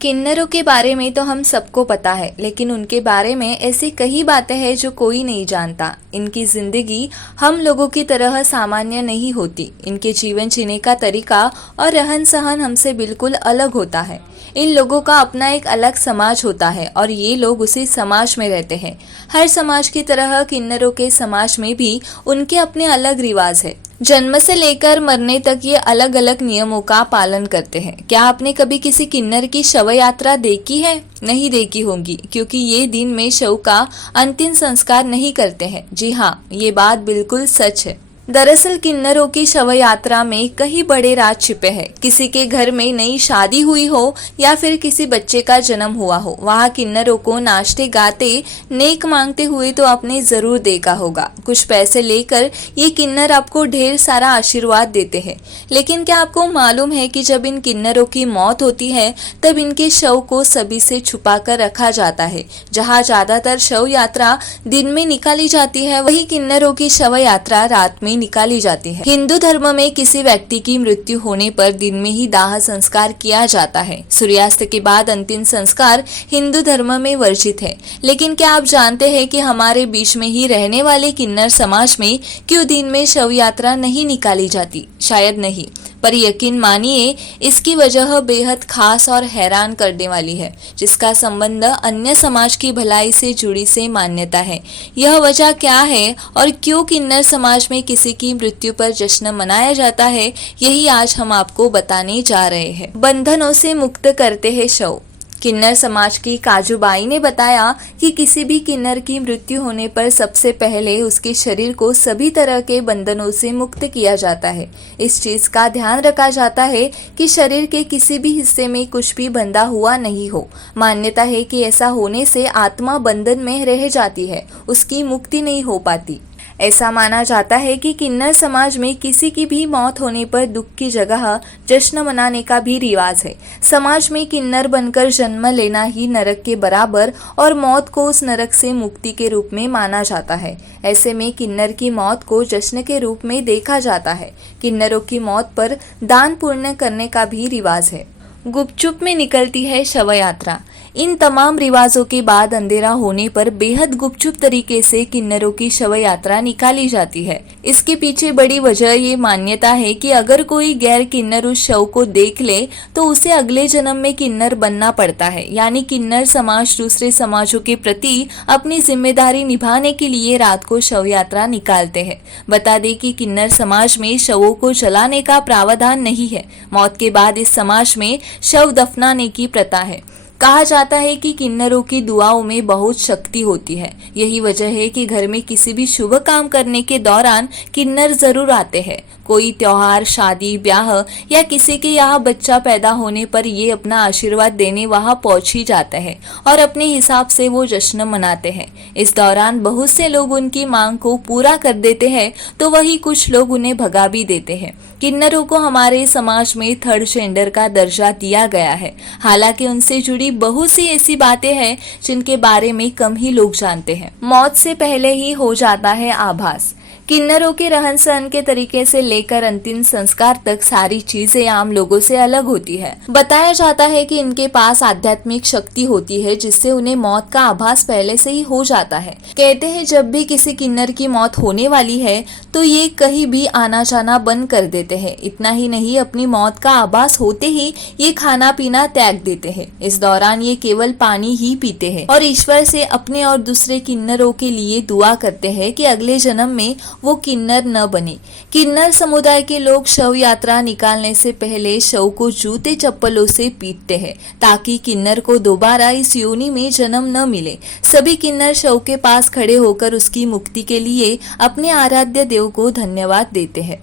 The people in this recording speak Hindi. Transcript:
किन्नरों के बारे में तो हम सबको पता है, लेकिन उनके बारे में ऐसी कई बातें हैं जो कोई नहीं जानता। इनकी जिंदगी हम लोगों की तरह सामान्य नहीं होती। इनके जीवन जीने का तरीका और रहन सहन हमसे बिल्कुल अलग होता है। इन लोगों का अपना एक अलग समाज होता है और ये लोग उसी समाज में रहते हैं। हर समाज की तरह किन्नरों के समाज में भी उनके अपने अलग रिवाज है। जन्म से लेकर मरने तक ये अलग अलग नियमों का पालन करते हैं। क्या आपने कभी किसी किन्नर की शव यात्रा देखी है? नहीं देखी होगी, क्योंकि ये दिन में शव का अंतिम संस्कार नहीं करते हैं। जी हाँ, ये बात बिल्कुल सच है। दरअसल किन्नरों की शव यात्रा में कई बड़े राज छिपे हैं। किसी के घर में नई शादी हुई हो या फिर किसी बच्चे का जन्म हुआ हो, वहाँ किन्नरों को नाचते गाते नेक मांगते हुए तो आपने जरूर देखा होगा। कुछ पैसे लेकर ये किन्नर आपको ढेर सारा आशीर्वाद देते हैं। लेकिन क्या आपको मालूम है कि जब इन किन्नरों की मौत होती है तब इनके शव को सभी से छुपा कर रखा जाता है। जहाँ ज्यादातर शव यात्रा दिन में निकाली जाती है, वही किन्नरों की शव यात्रा रात में निकाली जाती है। हिंदू धर्म में किसी व्यक्ति की मृत्यु होने पर दिन में ही दाह संस्कार किया जाता है। सूर्यास्त के बाद अंतिम संस्कार हिंदू धर्म में वर्जित है। लेकिन क्या आप जानते हैं कि हमारे बीच में ही रहने वाले किन्नर समाज में क्यों दिन में शव यात्रा नहीं निकाली जाती? शायद नहीं, पर यकीन मानिए इसकी वजह बेहद खास और हैरान करने वाली है, जिसका संबंध अन्य समाज की भलाई से जुड़ी से मान्यता है। यह वजह क्या है और क्यों किन्नर समाज में किसी की मृत्यु पर जश्न मनाया जाता है, यही आज हम आपको बताने जा रहे हैं। बंधनों से मुक्त करते हैं शव। किन्नर समाज की काजूबाई ने बताया कि किसी भी किन्नर की मृत्यु होने पर सबसे पहले उसके शरीर को सभी तरह के बंधनों से मुक्त किया जाता है। इस चीज का ध्यान रखा जाता है कि शरीर के किसी भी हिस्से में कुछ भी बंधा हुआ नहीं हो। मान्यता है कि ऐसा होने से आत्मा बंधन में रह जाती है, उसकी मुक्ति नहीं हो पाती। ऐसा माना जाता है कि किन्नर समाज में किसी की भी मौत होने पर दुख की जगह जश्न मनाने का भी रिवाज है। समाज में किन्नर बनकर जन्म लेना ही नरक के बराबर और मौत को उस नरक से मुक्ति के रूप में माना जाता है। ऐसे में किन्नर की मौत को जश्न के रूप में देखा जाता है। किन्नरों की मौत पर दान पुण्य करने का भी रिवाज है। गुपचुप में निकलती है शव यात्रा। इन तमाम रिवाजों के बाद अंधेरा होने पर बेहद गुपचुप तरीके से किन्नरों की शव यात्रा निकाली जाती है। इसके पीछे बड़ी वजह ये मान्यता है कि अगर कोई गैर किन्नर उस शव को देख ले तो उसे अगले जन्म में किन्नर बनना पड़ता है। यानी किन्नर समाज दूसरे समाजों के प्रति अपनी जिम्मेदारी निभाने के लिए रात को शव यात्रा निकालते हैं। बता दें कि किन्नर समाज में शवों को जलाने का प्रावधान नहीं है। मौत के बाद इस समाज में शव दफनाने की प्रथा है। कहा जाता है कि किन्नरों की दुआओं में बहुत शक्ति होती है। यही वजह है कि घर में किसी भी शुभ काम करने के दौरान किन्नर जरूर आते हैं। कोई त्योहार, शादी, ब्याह या किसी के यहाँ बच्चा पैदा होने पर ये अपना आशीर्वाद देने वहाँ पहुँच ही जाते हैं और अपने हिसाब से वो जश्न मनाते हैं। इस दौरान बहुत से लोग उनकी मांग को पूरा कर देते हैं तो वही कुछ लोग उन्हें भगा भी देते हैं। किन्नरों को हमारे समाज में थर्ड जेंडर का दर्जा दिया गया है। हालांकि उनसे जुड़ी बहुत सी ऐसी बातें हैं जिनके बारे में कम ही लोग जानते हैं। मौत से पहले ही हो जाता है आभास। किन्नरों के रहन सहन के तरीके से लेकर अंतिम संस्कार तक सारी चीजें आम लोगों से अलग होती है। बताया जाता है कि इनके पास आध्यात्मिक शक्ति होती है जिससे उन्हें मौत का आभास पहले से ही हो जाता है। कहते हैं जब भी किसी किन्नर की मौत होने वाली है तो ये कहीं भी आना जाना बंद कर देते हैं। इतना ही नहीं, अपनी मौत का आभास होते ही ये खाना पीना त्याग देते हैं। इस दौरान ये केवल पानी ही पीते हैं और ईश्वर से अपने और दूसरे किन्नरों के लिए दुआ करते हैं कि अगले जन्म में वो किन्नर न बने। किन्नर समुदाय के लोग शव यात्रा निकालने से पहले शव को जूते चप्पलों से पीटते हैं ताकि किन्नर को दोबारा इस योनि में जन्म न मिले। सभी किन्नर शव के पास खड़े होकर उसकी मुक्ति के लिए अपने आराध्य देव को धन्यवाद देते हैं।